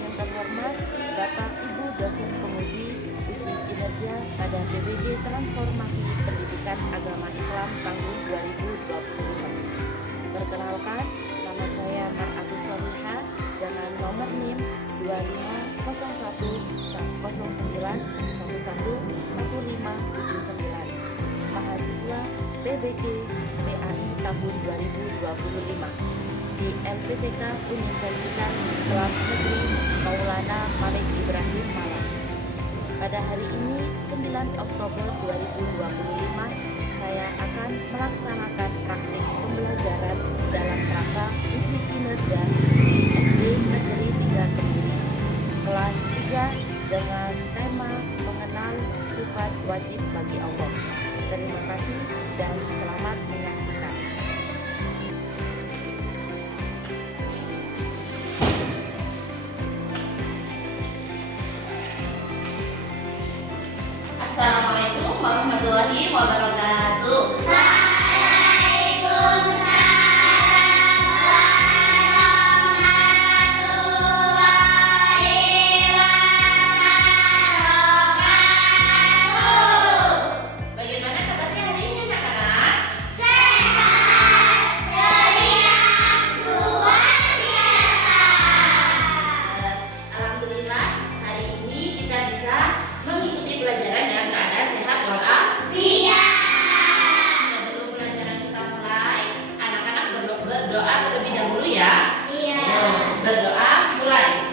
yang terhormat Bapak Ibu dosen penguji uji kinerja pada PBG Transformasi Pendidikan Agama Islam tahun 2025. Perkenalkan, nama saya Mar'atus Soliha dengan nomor NIM 250109111579, mahasiswa PBG PAI tahun 2025 di LPTK Universitas Islam Negeri Maulana Malik Ibrahim Malang. Pada hari ini 9 Oktober 2025 saya akan melaksanakan praktik pembelajaran dalam rangka uji kinerja SD Negeri 3 Kediri kelas 3 dengan tema mengenal sifat wajib bagi Allah. Terima kasih dan selamat menyaksikan. Assalamualaikum warahmatullahi wabarakatuh. Bagaimana kabarnya hari ini anak-anak? Sehat, ceria, luar biasa. Alhamdulillah hari ini kita bisa mengikuti pelajaran dalam keadaan sehat walafiat. Sebelum pelajaran kita mulai, anak-anak berdoa terlebih dahulu ya. Iya. Berdoa mulai.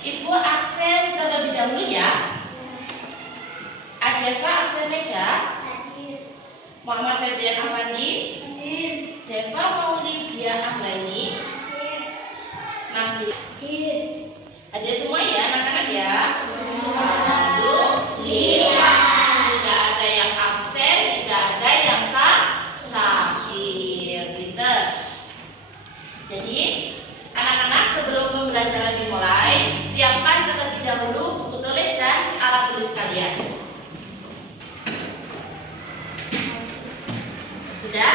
Ibu absen terlebih dahulu ya. Adeva absen Mesya. Muhammad Febrian Afandi. Deva Maulidia Ahraini. Nanti. Ada semua ya anak-anak ya. Tidak ada yang absen, tidak ada yang sakit. Pinter. Jadi anak-anak sebelum pembelajaran dimulai, siapkan terlebih dahulu buku tulis dan alat tulis kalian. Sudah?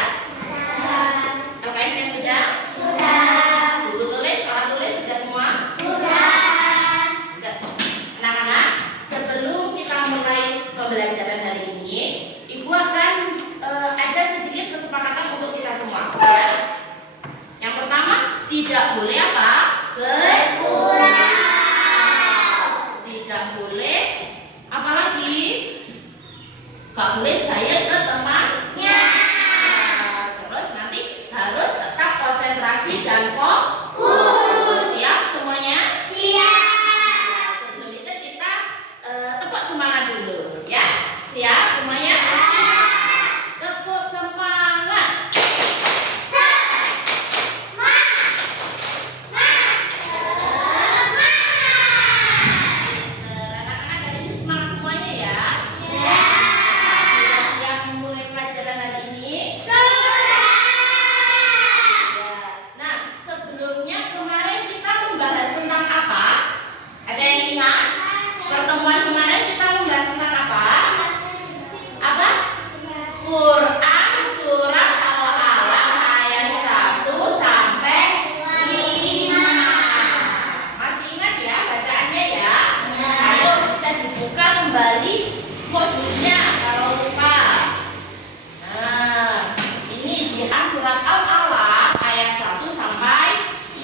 tentang surat Al-Alaq ayat 1 sampai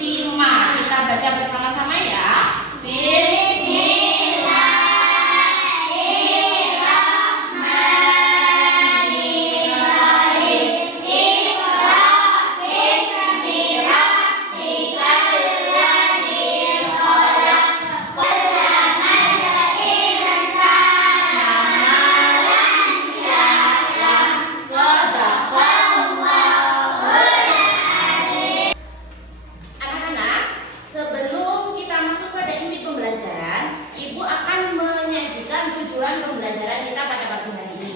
5. Kita baca bersama-sama ya. Anak-anak, sebelum kita masuk pada inti pembelajaran, Ibu akan menyajikan tujuan pembelajaran kita pada pagi hari ini.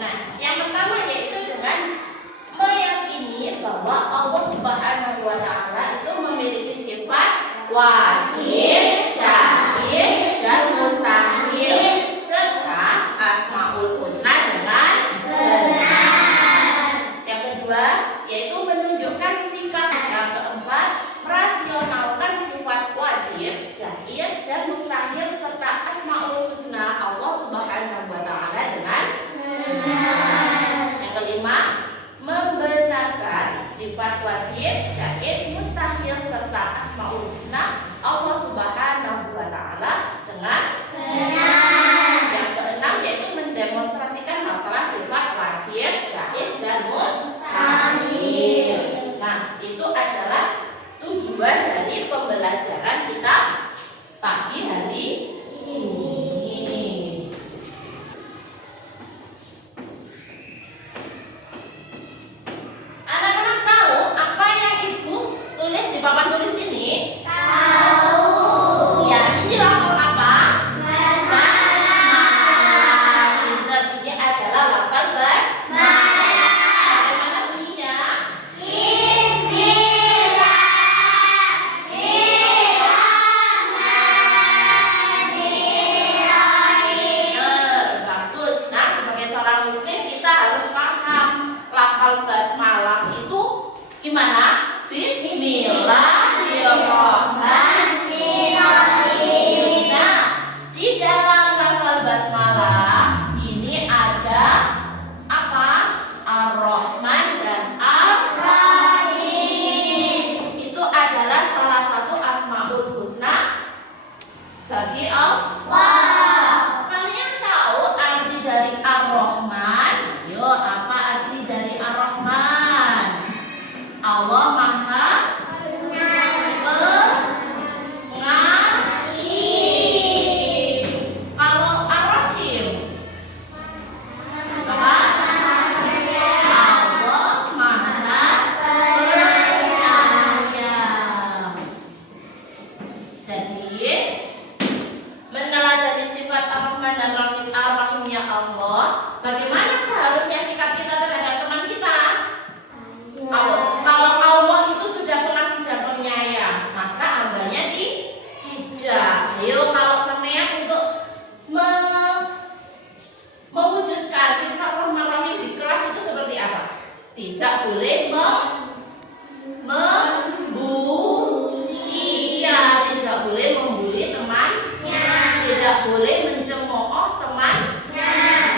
Nah, yang pertama yaitu dengan meyakini bahwa Allah Subhanahu wa Ta'ala itu memiliki sifat wajib, jaiz, dan mustahil, serta Asmaul Husna dengan benar. Yang kedua yaitu menunjukkan sikap. Yang keempat, merasionalkan sifat wajib, jaiz, dan mustahil serta Asmaul Husna Allah Subhanahu wa Ta'ala dengan benar. Yang kelima, membenarkan sifat wajib, jaiz, mustahil serta Asmaul Husna Allah Subhanahu wa Ta'ala dengan benar. Yang keenam yaitu mendemonstrasikan hafalan sifat wajib, jaiz, dan mustahil. Nah, itu adalah tujuan dari pembelajaran kita pagi hari ini. Anak-anak tahu apa yang Ibu tulis di papan tulis ini? Ya, ini lafal apa? Pintar, ini adalah lafal basmalah. Bagaimana bunyinya? Bagus. Nah, sebagai seorang muslim kita harus paham lafal basmalah itu gimana? Bismillahirrahmanirrahim. Nah, di dalam lafal basmalah ini ada apa? Ar-Rahman dan Ar-Rahim. Itu adalah salah satu Asmaul Husna bagi Allah. Kalian tahu arti dari Ar-Rahman? Yo, apa arti dari Ar-Rahman? Allah Maha Pengasih. Kalau Ar-Rahim? Apa? Allah Maha Penyayang. Jadi, meneladani sifat Ar-Rahman dan Ar-Rahimnya Allah, bagaimana seharusnya sikap kita terhadap teman kita? Kalau Allah itu sudah pengasih dan penyayang, masa hambanya tidak? Ayo, kalau sampean untuk mewujudkan sifat Rahman Rahim di kelas itu seperti apa? Tidak boleh membuli, ya, tidak boleh membuli temannya, tidak boleh mencemooh temannya.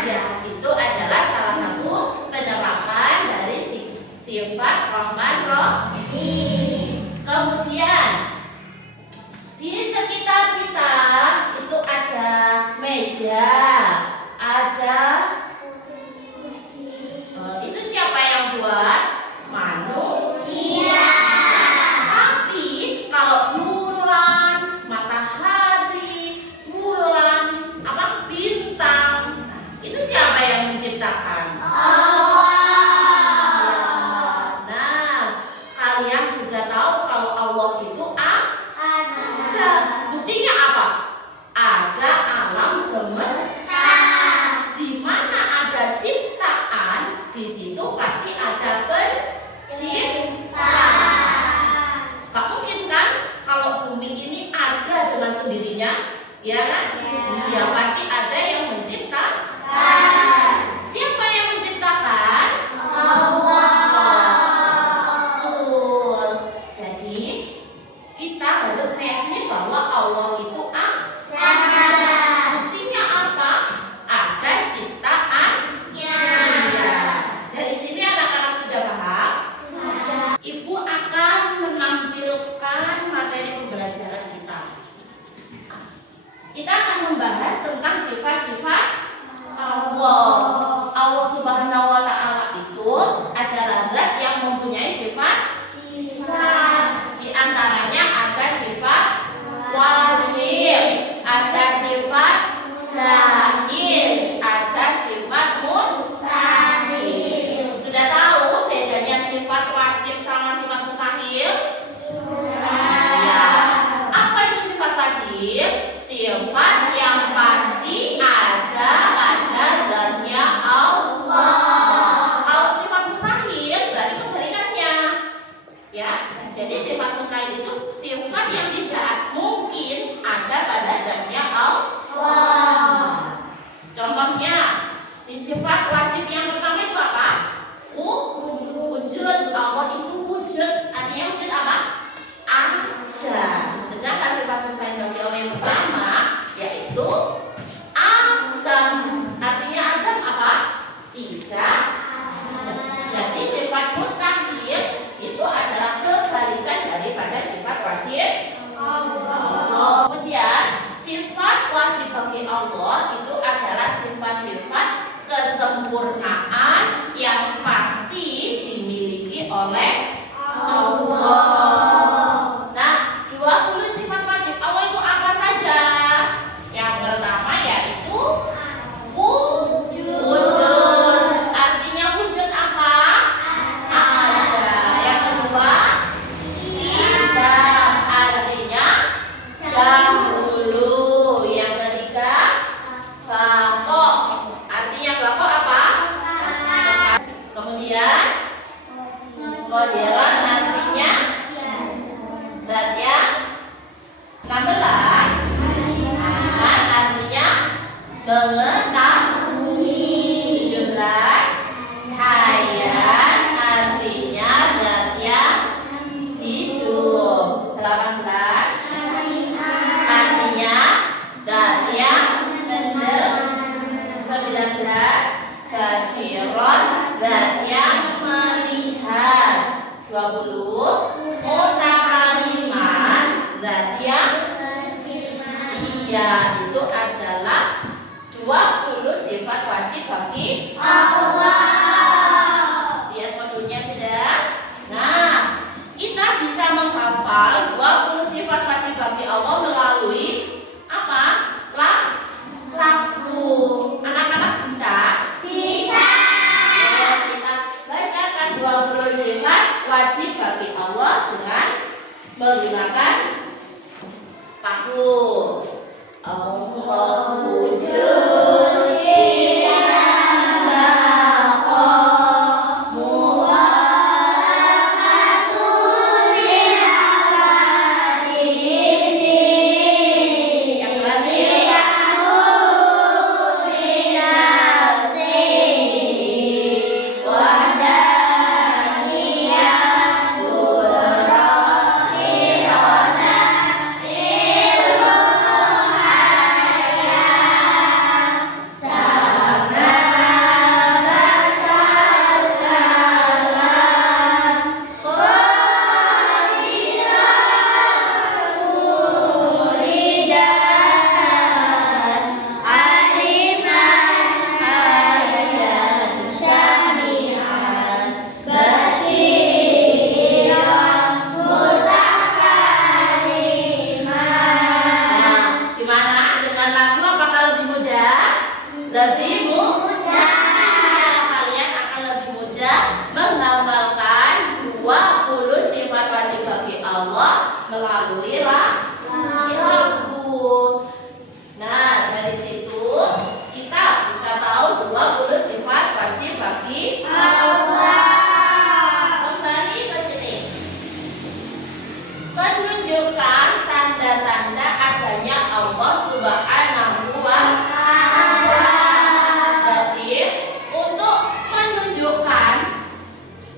Ya, itu adalah salah satu penerapan dari sifat Rahman Rahim. Kemudian di sekitar kita itu ada meja, ada itu siapa yang buat? Manusia. Tapi kalau bulan, matahari, bulan, apa bintang, itu siapa yang menciptakan? Nah, kalian sudah tahu kalau Allah itu ada. Buktinya apa? Ada alam semesta. Di mana ada ciptaan, di situ pasti ada pencipta. Gak mungkin kan kalau bumi ini ada dengan sendirinya, ya kan? Ya pasti ada yang menciptakan. Siapa yang menciptakan? Betul. Jadi kita harus meyakini bahwa Allah itu ada. Buktinya apa? Ada ciptaannya. Iya. Dari sini anak-anak sudah paham sifat mustahil itu sifat yang tidak mungkin ada pada zatnya Allah. Contohnya di sifat wajib yang pertama itu apa? Wujud. Allah itu wujud. Artinya wujud apa? Ada. Sedangkan sifat mustahil bagi Allah yang pertama yaitu Adam. Artinya Adam apa? Tidak. Jadi sifat mustahil itu adalah kebalikan daripada sifat wajib Allah. Kemudian sifat wajib bagi Allah itu adalah sifat-sifat kesempurnaan yang pasti dimiliki oleh Allah. Nah, 20 sifat wajib Allah itu apa saja? Yang pertama yaitu wujud. Artinya wujud apa? Ada. Yang kedua, tidak. Artinya dahulu. Yang ketiga, bako. Artinya bako apa? Kemudian qadiran artinya zat yang 16. Iman artinya mengetahui. 17. Hayat artinya zat yang hidup. 18. Artinya zat yang mendengar. 19. Basiron zat yang melihat. 20. Mutakaliman zat yang iya. Itu adalah 20 sifat wajib bagi Allah. Lihat modulnya sudah. Nah, kita bisa menghafal 20 sifat wajib bagi Allah melalui apa? Lagu. Anak-anak bisa? Bisa. Ya, kita bacakan 20 sifat wajib bagi Allah dengan menggunakan lagu. Allah wujud tidak bako Muwafaqatul lil hawadisi. yang terakhir Yahu li nafsi. Wahdaniyah qudrah iradah ilmuhayah. Sama basar kalam qadiran muridan aliman hayyan syami'an basiran mutakaliman. Gimana dengan lagu? Apakah lebih mudah? Lebih mudah. Kalian akan lebih mudah menghafalkan 20 sifat wajib bagi Allah melalui lagu. Nah, dari situ kita bisa tahu 20 sifat wajib bagi Allah. Kembali ke sini. Menunjukkan tanda-tanda adanya Allah Subhanahu wa Ta'ala. Jadi, untuk menunjukkan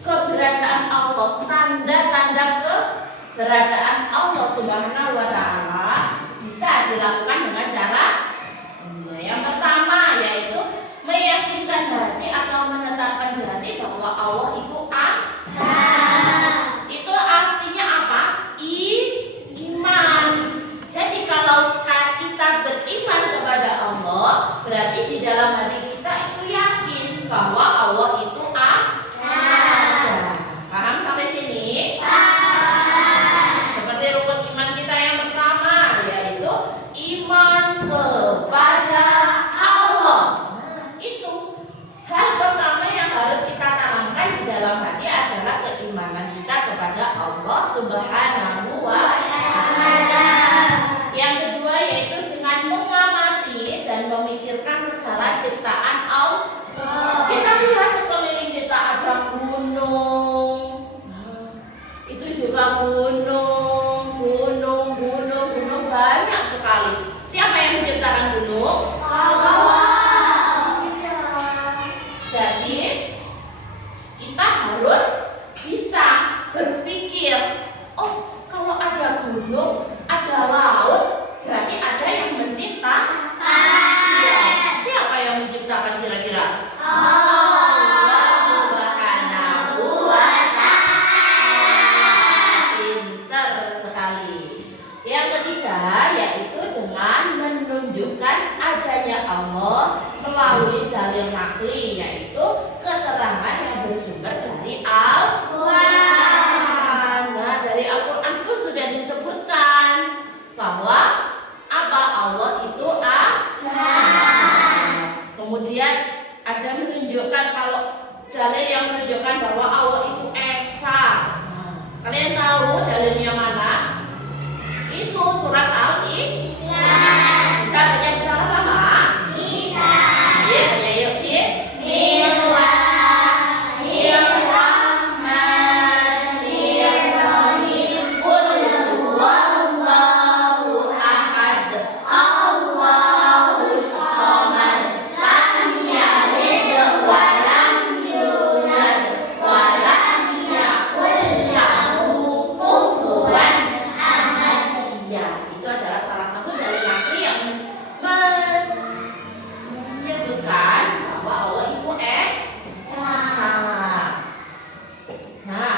keberadaan Allah, tanda-tanda keberadaan Allah Subhanahu wa Ta'ala bisa dilakukan dengan cara yang pertama yaitu meyakinkan hati atau menetapkan di hati bahwa Allah itu ada. Itu artinya apa? Iman. Jadi kalau kita beriman kepada Allah, berarti di dalam hati kita itu yakin bahwa Allah itu ada. Paham sampai sini? Seperti rukun iman kita yang pertama yaitu iman kepada Allah. Nah, itu hal pertama yang harus kita tanamkan di dalam hati adalah keimanan kita kepada Allah Subhanahu wa Ta'ala. Yang kedua yaitu dengan mengamati dan memikirkan segala ciptaan Allah. Kita lihat sekeliling kita ada gunung. Nah, itu juga gunung.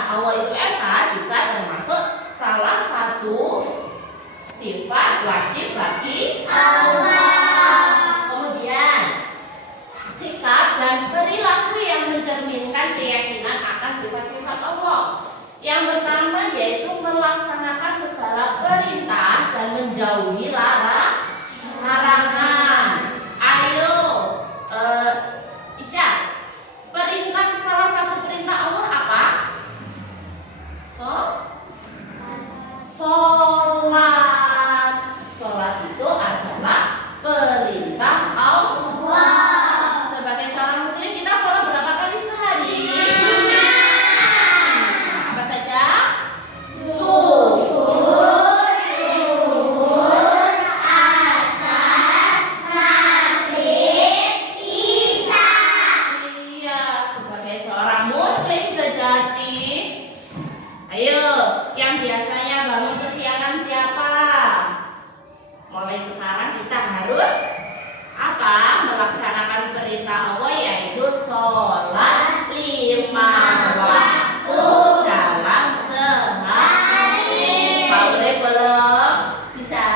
Allah itu esa juga termasuk salah satu sifat wajib bagi Allah. Kemudian sikap dan perilaku yang mencerminkan keyakinan akan sifat-sifat Allah. Yang pertama yaitu melaksanakan segala perintah dan menjauhi larangan. Ayo, Ica, salah satu perintah Allah apa? Sholat. Sholat itu adalah perintah Allah. Sebagai seorang muslim kita sholat berapa kali sehari? Apa saja? Subuh, asar, maghrib, isya. Iya, sebagai seorang muslim sejati. Ayo, yang biasanya bangun kesiangan siapa? Mulai sekarang kita harus apa? Melaksanakan perintah Allah yaitu sholat 5 waktu dalam sehari. Boleh belum? Bisa?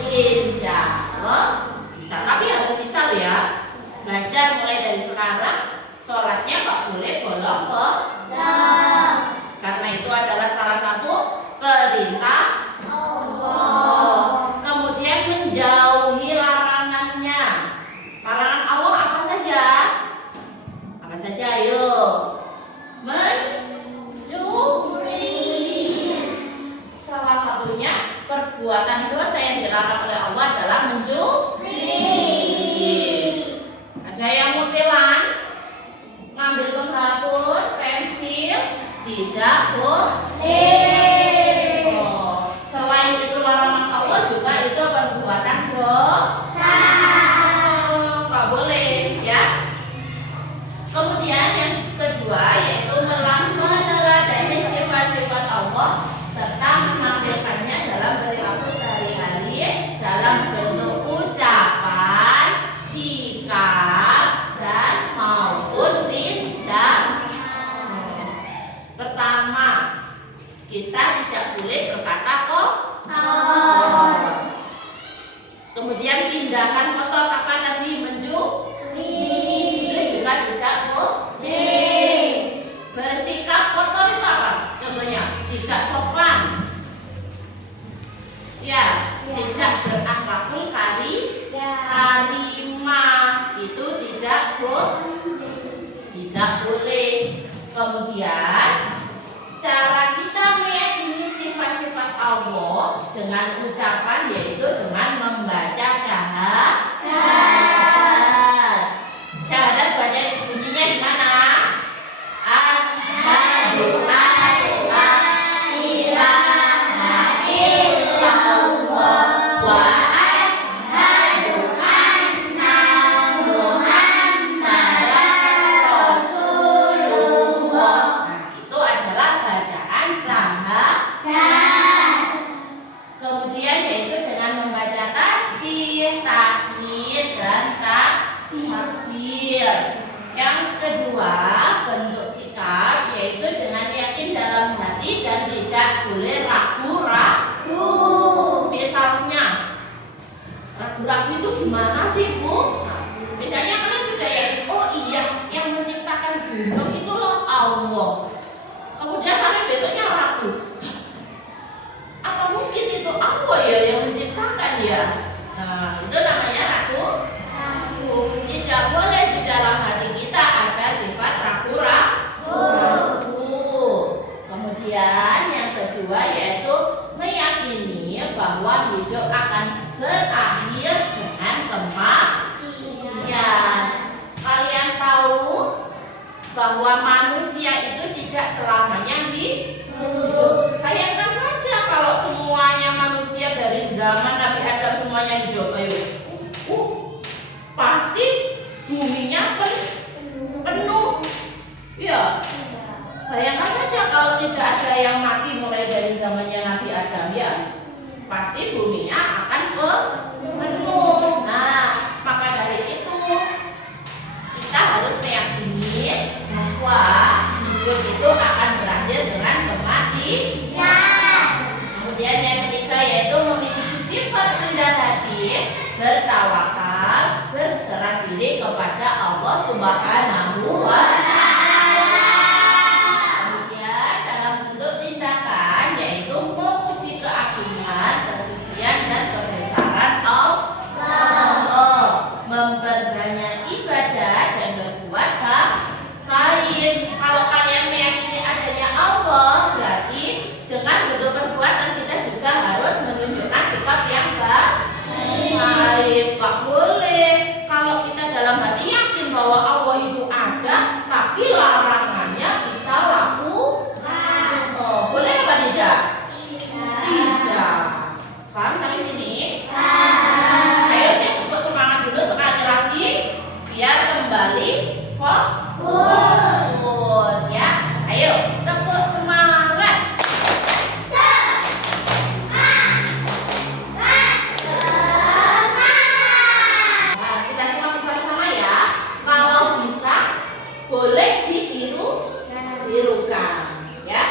Insya Allah bisa. Tapi harus bisa loh ya. Belajar mulai dari sekarang. Sholatnya nggak boleh bolong. Karena itu adalah salah satu perintah Allah. Kemudian menjauhi larangannya. Larangan Allah apa saja? Apa saja? Ayo. Mencuri. Salah satunya perbuatan dosa yang dilarang oleh Allah adalah mencuri. Ada yang mutilan, ngambil penghapus, pensil, tidak boleh. Selain itu larangan Allah juga itu perbuatan dosa. Nggak boleh ya. Kemudian yang kedua yaitu meneladani sifat-sifat Allah serta menampilkannya dalam perilaku sehari-hari dalam bentuk ucapan, sikap, dan maupun tindak. Pertama, kita tidak boleh berkata kotor. Kemudian tindakan kotor apa tadi? Mencuri. Itu juga tidak boleh. Bersikap kotor itu apa? Contohnya tidak sopan. Ya, tidak berakhlakul karimah. Itu tidak boleh. Kemudian cara kita meyakini sifat-sifat Allah dengan ucapan yaitu dengan membaca syahadat. Syahadat baca bunyinya gimana? Asyhadu an la ilaha illallah wa asyhadu anna Muhammadan Rasulullah. Itu adalah bacaan syahadat. Kemudian yaitu dengan membaca tasbih, tahmid, dan takbir. Yang kedua bentuk sikap yaitu dengan yakin dalam hati dan tidak boleh ragu-ragu. Misalnya ragu-ragu itu gimana sih Bu? Misalnya kalian sudah yakin, oh iya yang menciptakan gunung itu loh Allah. Kemudian sampai besoknya ragu, apa mungkin itu Allah ya yang menciptakan ya? Nah, itu namanya ragu. Tidak boleh di dalam hati kita ada sifat ragu-ragu. Kemudian yang kedua yaitu meyakini bahwa hidup akan berakhir dengan kematian. Kalian tahu bahwa manusia itu tidak selamanya hidup. Bayangkan saja kalau semuanya manusia dari zaman Nabi Adam semuanya hidup, ayo. Pasti buminya penuh. Ya. Bayangkan saja kalau tidak ada yang mati mulai dari zamannya Nabi Adam ya. Pasti buminya akan penuh. Nah, maka dari itu kita harus meyakini bahwa hidup itu akan berakhir Kemudian yang ketiga yaitu memiliki sifat rendah hati, bertawakal, berserah diri kepada Allah Subhanahu wa Ta'ala. Kemudian dalam bentuk tindakan yaitu memuji keagungan, kesucian dan kebesaran Allah, memperbanyak ibadah dan berbuat baik. Kalau kalian meyakini adanya Allah, berarti dengan bentuk perbuatan kita juga harus menunjukkan sikap yang baik. Gak boleh kalau kita dalam hati yakin bahwa Allah itu ada, tapi larangannya kita lakukan. Boleh apa tidak? Tidak. Paham sampai sini? Ayo sih, untuk semangat dulu sekali lagi biar kembali fokus ya. Ayo tepuk semangat. Nah, kita simak bersama-sama ya. Kalau bisa boleh ditirukan ya.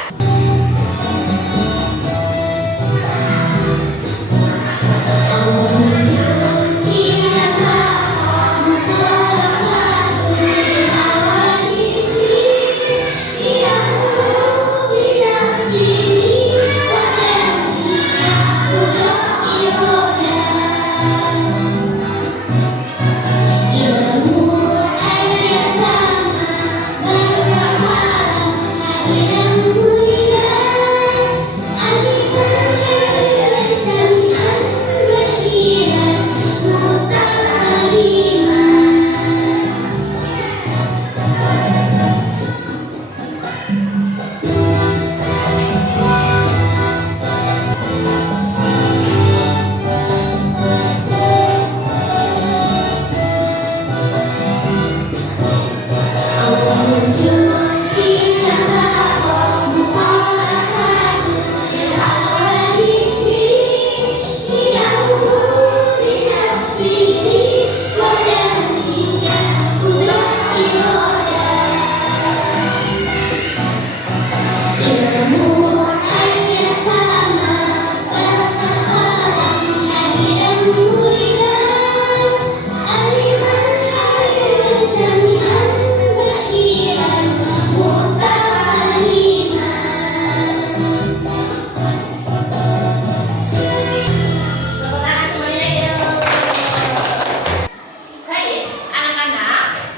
Baik, anak-anak,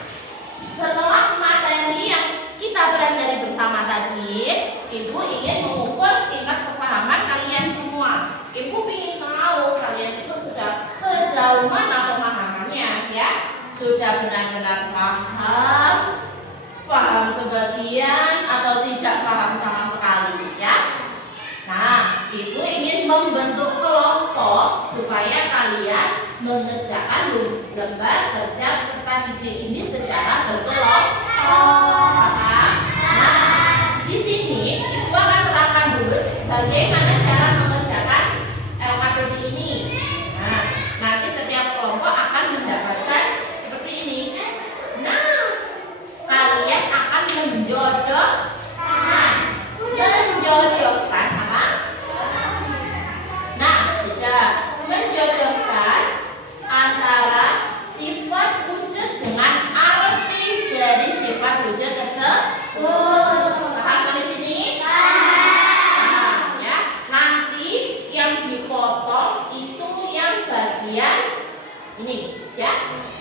setelah materi yang kita pelajari bersama tadi, Ibu ingin mengukur tingkat kepahaman kalian semua. Ibu ingin tahu kalian itu sudah sejauh mana pemahamannya ya. Sudah benar-benar paham sebagian atau tidak paham sama sekali ya. Nah, Ibu ingin membentuk kelompok supaya kalian mengerjakan lembar kerja peserta didik ini secara berkelompok. Nah, di sini Ibu akan terangkan dulu bagaimana cara mengerjakan LKPD ini. Nah, nanti setiap kelompok akan mendapatkan seperti ini. Nah, kalian akan menjodohkan apa? Nah, bisa menjodohkan antara sifat wujud dengan arti dari sifat wujud tersebut. Paham sampai sini? Paham ya. Nanti yang dipotong itu yang bagian ini ya,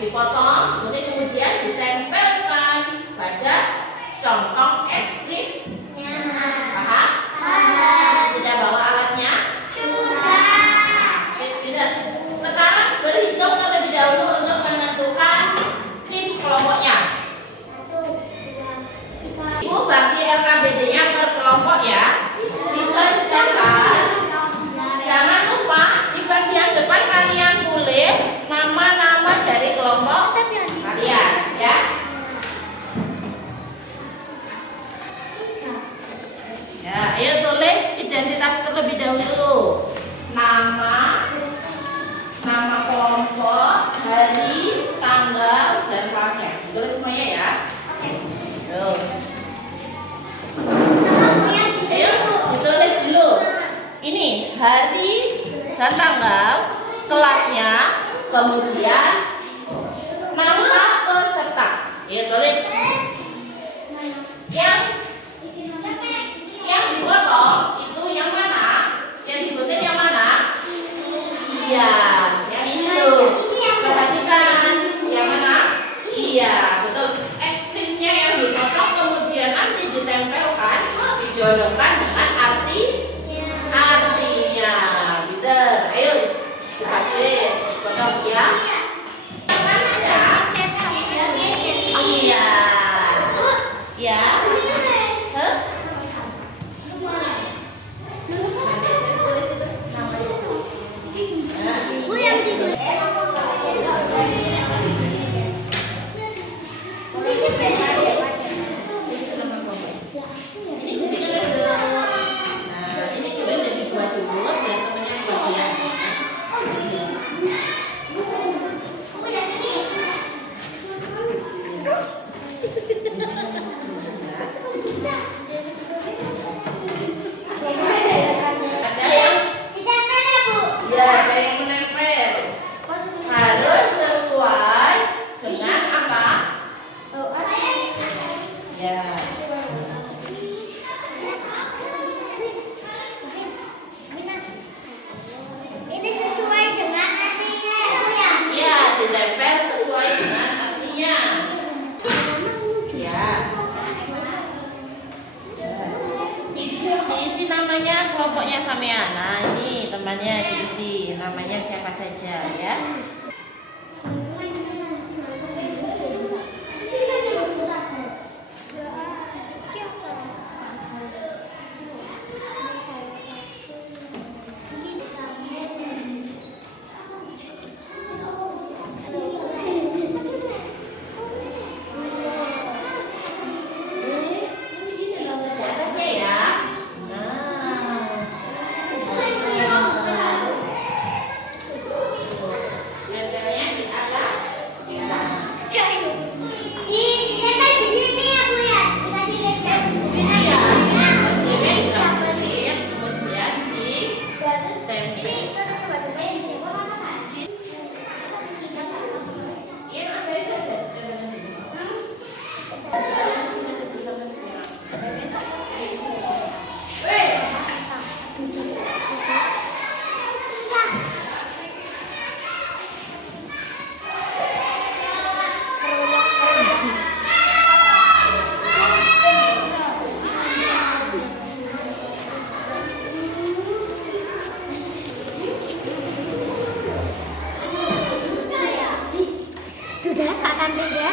dipotong kemudian ditempelkan pada contoh es krim. Paham? Sudah bawa alatnya? Sudah. Sekarang berhitung terlebih dahulu untuk menentukan tim kelompoknya. Ibu bagi LKBD-nya per kelompok ya. Dikerjakan. Jangan lupa di bagian depan kalian tulis nama-nama dari kelompok kalian ya. Ya, ayo tulis identitas terlebih dahulu. Nama kelompok, hari, tanggal, dan kelasnya. Ditulis semuanya ya. Tuh. Ayo, ditulis. hari dan tanggal kelasnya, kemudian nama peserta. Ya, tulis. Yang dipotong itu yang mana? Yang digunting yang mana? Iya, yang ini loh. Perhatikan, yang mana? Iya, betul. Es krimnya yang dipotong kemudian nanti ditempelkan, dijodohkan dengan artinya. Peter, ayo cepat tulis, potong ya. Yang mana ya? Iya. Ya. Hah? Ini guntingan dulu. Nah, ini coba jadi buat dulu biar temennya bagian. Ada yang ya, ada yang menempel. Harus sesuai dengan apa? Ya. Ini sesuai dengan artinya ya. Ya, ditempel sesuai dengan artinya. Ya. Diisi namanya kelompoknya sampean. Nah, ini temannya diisi namanya siapa saja ya. Di atasnya ya. Nah. Tempelnya di atas. Ya. Ditempel di sini ya Bu ya. Dikasih lihat. Iya. Pastinya bisa kemudian ditempel. Iya, ada itu aja. Sudah Kak Kantin ya.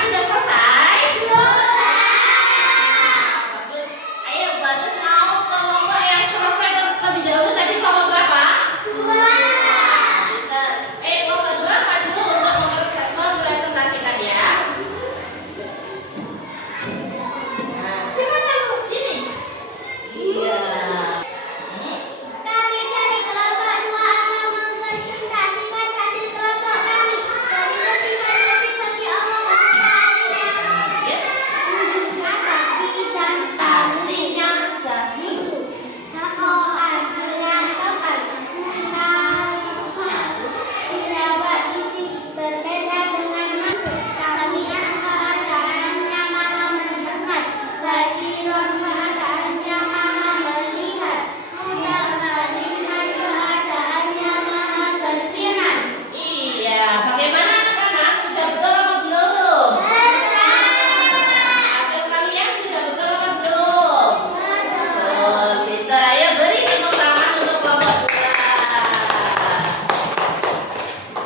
Sudah selesai? Bagus. Ayo, bagus mau kelompok yang selesai terlebih dahulu tadi kelompok berapa? Pintar. Kelompok 2 maju untuk mempresentasikan ya. Nah, sini. Iya. Kami dari kelompok 2 akan mempresentasikan hasil kelompok kami. Dari motivasi bagi Allah Ya. Bagi dan Artinya dahulu. dirawat isi berbeda dengan samian keadaannya maha mendengar, basiron keadaannya maha melihat, mutakalliman keadaannya maha berfirman. Iya, bagaimana anak-anak? Sudah betul apa belum? Hasil kalian sudah betul apa belum? Betul. Pintar, ayo beri tepuk tangan untuk kelompok 2.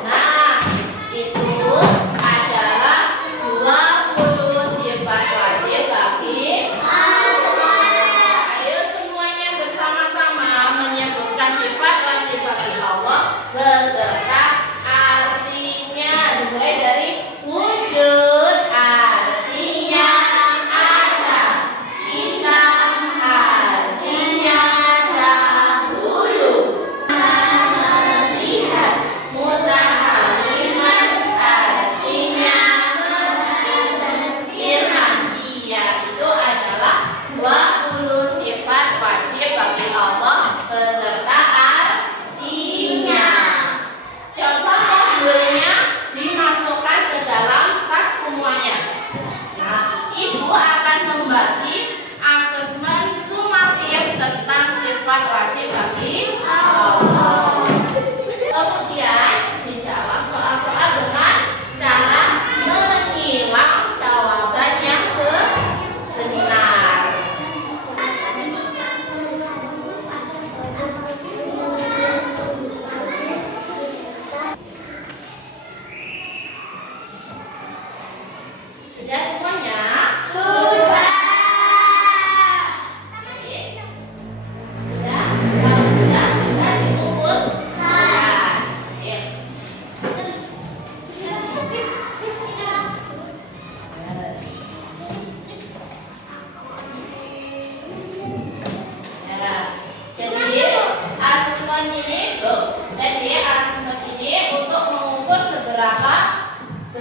Nah, itu adalah 20 sifat wajib bagi Ayo semuanya bersama-sama menyebutkan sifat wajib bagi Allah beserta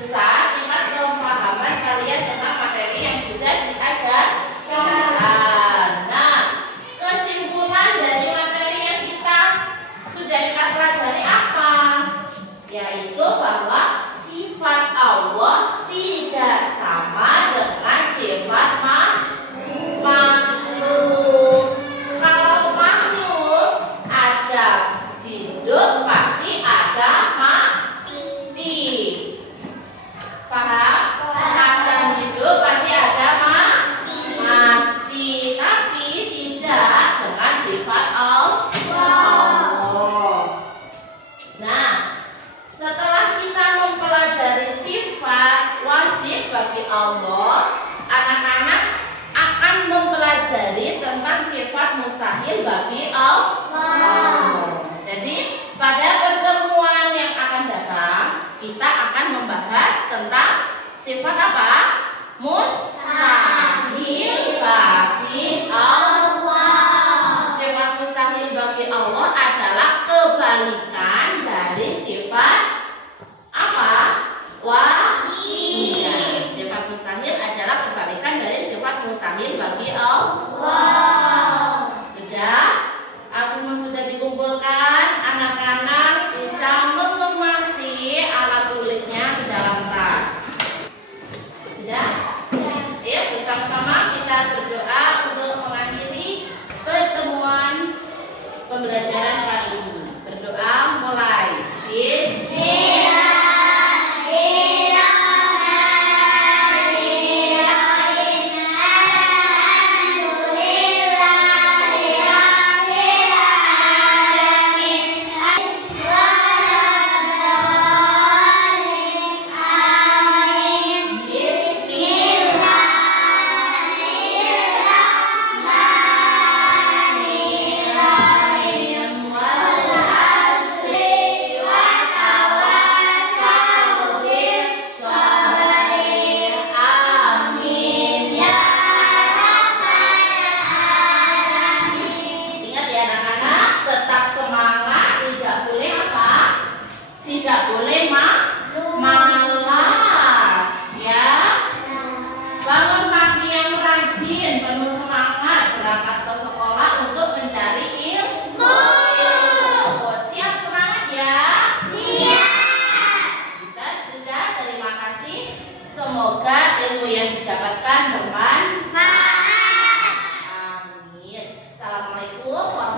besar tingkat pemahaman kalian tentang materi yang sudah diajarkan. Nah, kesimpulan dari materi yang sudah kita pelajari apa? Yaitu bahwa sifat Allah tidak sama dengan sifat makhluk. Kalau makhluk ada hidup pasti ada mati. Paham? Ada hidup pasti ada mati. Tapi tidak dengan sifat Allah. Nah, setelah kita mempelajari sifat wajib bagi Allah, anak-anak akan mempelajari tentang sifat mustahil bagi Allah. Jadi, pada pertemuan yang akan datang, kita akan membahas tentang sifat apa? Mustahil bagi Allah. Sifat mustahil bagi Allah adalah kebalikan dari sifat apa? Wajib. Sifat mustahil adalah kebalikan dari sifat mustahil bagi Allah. Sudah? Semua sudah dikumpulkan. Anak-anak bisa mengemasi alat tulisnya ke dalam tas. Sudah? Ayo bersama-sama kita berdoa untuk mengakhiri pertemuan pembelajaran kali ini. Berdoa mulai. Ingat ya anak-anak, tetap semangat, tidak boleh apa? Tidak boleh malas ya. Bangun pagi yang rajin, penuh semangat, berangkat ke sekolah untuk mencari ilmu. Siap semangat ya? Kita sudah, terima kasih. Semoga ilmu yang didapatkan bermanfaat. Amin. Assalamualaikum warahmatullahi wabarakatuh.